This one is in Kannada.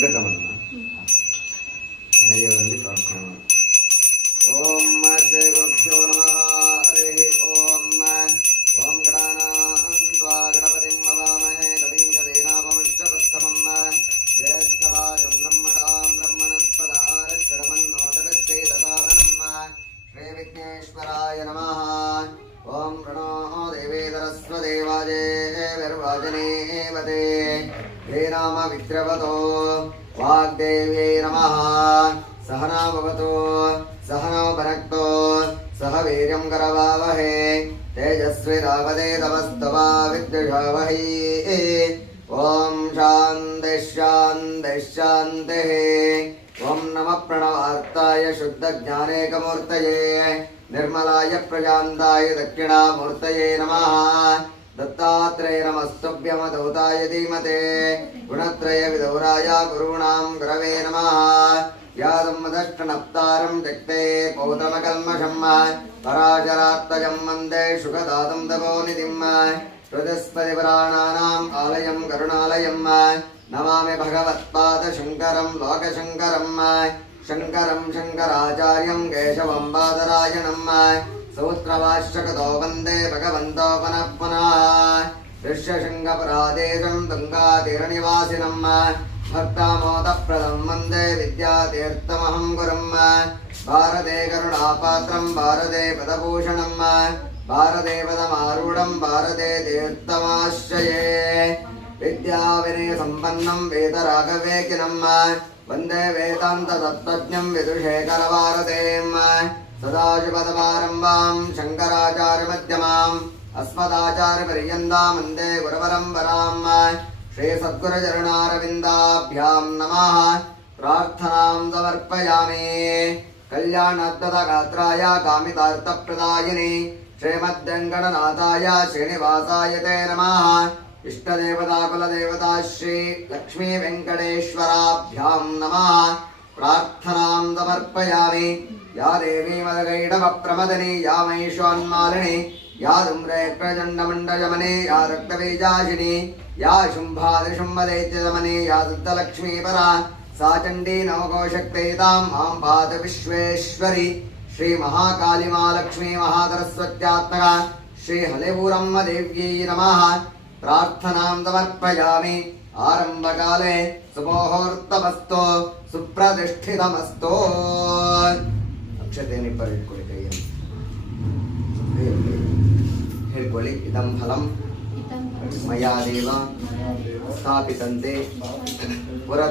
ವೆಂಕಟರಮಣ ಮಹಾದೇವರಲ್ಲಿ ಪ್ರಾರ್ಥನೆ ಮಾಡಿ. ಓಂ ಶ್ರೀ ಗುರುಭ್ಯೋ ನಮಃ. ಹರಿ ಓಂ. ಓಂ ಗಣಾನಾನ್ವಾ ಗಣಪತಿಂ ವವಾಮಹೇ ಕವಿಂ ಕವೀನಾಪಮಶ್ರವಸ್ತಮಂ ಜ್ಯೇಷ್ಠರಾಜಂ ಬ್ರಹ್ಮಣಾಂ ಬ್ರಹ್ಮಣಸ್ಪದಾರ ಷಡಮನ್ನೋತಗಶ್ರೀದಸಾದನಂ ಶ್ರೀ ವಿಘ್ನೇಶ್ವರಾಯ ನಮಃ. ಓಂ ಪ್ರಣೋ ದೇವೇದರಸ್ವದೇವಾಜೇ ವಿರ್ವಾಜನೇವತೆ ಶ್ರೀರಾಮ ವಿದ್ರವತೋ ವಾಗ್ದೇವ್ಯೈ ನಮಃ. सहना भवतु सहनौ भुनक्तु सह वीर्यं करवावहै तेजस्विनावधीतमस्तु विद्विषावहै. ॐ शान्तिः शान्तिः शान्तिः. ॐ नमः प्रणवार्ताय शुद्धज्ञानेकमूर्तये निर्मलाय प्रशान्ताय दक्षिणामूर्तये नमः. दत्तात्रेय नमस्तुभ्यमधूताय धीमते गुणत्रयविधौराय गुरूणां गुरवे नमः. यादम्मदष्टनप्तारं जक्ते पौत्रमकल्मषं पराशरात्तजं वन्दे शुकदातं तपोनिधिं हृदस्पतिपुराणानाम् आलयं करुणालयं नमामि भगवत्पादशङ्करं लोकशङ्करं शङ्करं शङ्कराचार्यं केशवं बादरायणं सूत्रभाष्यकृतो वन्दे भगवन्तो पुनः पुनः. ऋष्यशृङ्गपरादेशं तुङ्गातीरनिवासिनं भक्तामोदप्रदं वन्दे विद्यातीर्थमहं गुरुं. भारते करुणापात्रं भारते पदभूषणं भारते पदमारूढं भारते तीर्थमाश्रये. विद्याविनयसम्पन्नं वेदराघवेकिनं वन्दे वेदान्ततत्त्वज्ञं विदुषेखरभारतीं. सदाशिवसमारम्भां शङ्कराचार्यमध्यमाम् अस्मदाचार्यपर्यन्तां वन्दे गुरुपरम्पराम्. श्री सद्गुरुचरणारविन्दाभ्यां नमः. प्रार्थनां समर्पयामि. कल्याणात्मकगात्राय कामितार्थप्रदायिनि श्रीमद्वेङ्कटनाथाय श्रीनिवासाय ते नमः. इष्टदेवता कुलदेवता श्री लक्ष्मी वेङ्कटेश्वराभ्यां नमः. प्रार्थनां समर्पयामि. या देवी मदगैडवप्रमदनी या महिषोन्मालिनी या धूम्रेक्रचण्डमण्डलमने या रक्तबीजाशिनी या शुम्भादिशुम्भदैत्यदमने या सिद्धलक्ष्मीपरा सा चण्डी नवकोशक्तैतां मां पात विश्वेश्वरी. श्री महाकाली महालक्ष्मी महासरस्वत्यात्मका श्री हलेपूरम्म देव्यै नमः. प्रार्थनां समर्पयामि. आरम्भकाले सुमुहूर्तमस्तु सुप्रतिष्ठितमस्तु. अक्षतेन परिट्ಕೊಳ್ಳಿ ಕೈಯಲ್ಲಿ ಹೇಳ್ಕೊಳ್ಳಿ. ಇದಂ ಫಲಂ ಮಯಾ ದೇವ ಸ್ಥಾಪಿತಂತೆ ಪುರತ